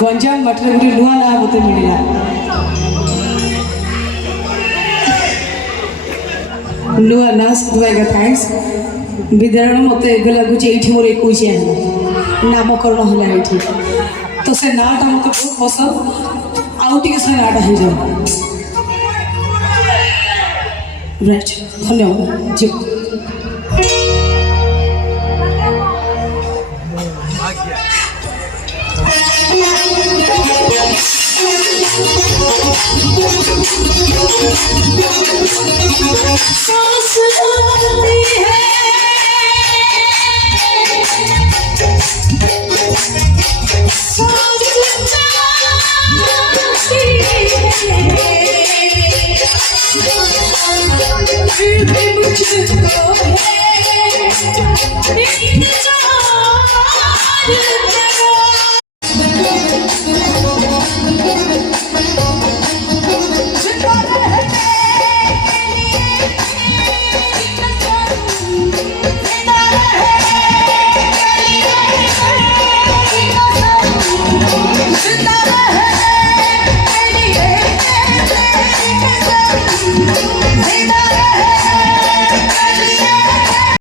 ଗଞ୍ଜାମ ମାଟିରେ ଗୋଟେ ନୂଆ ନାଁ ମୋତେ ମିଳିଲା। ନୂଆ ନାଁ ସେଥିପାଇଁ ଥ୍ୟାଙ୍କ୍ସ। ବିଦ୍ୟାଳୟ ମୋତେ ଏବେ ଲାଗୁଛି ଏଇଠି ମୋର 21 ନାମକରଣ ହେଲା ଏଇଠି। ତ ସେ ନାଁଟା ମୋତେ ବହୁତ ପସନ୍ଦ। ଆଉ ଟିକେ ସେ ନାଁଟା ହେଇଯାଉ। ରାଇଟ୍, ଧନ୍ୟବାଦ। ଯିବ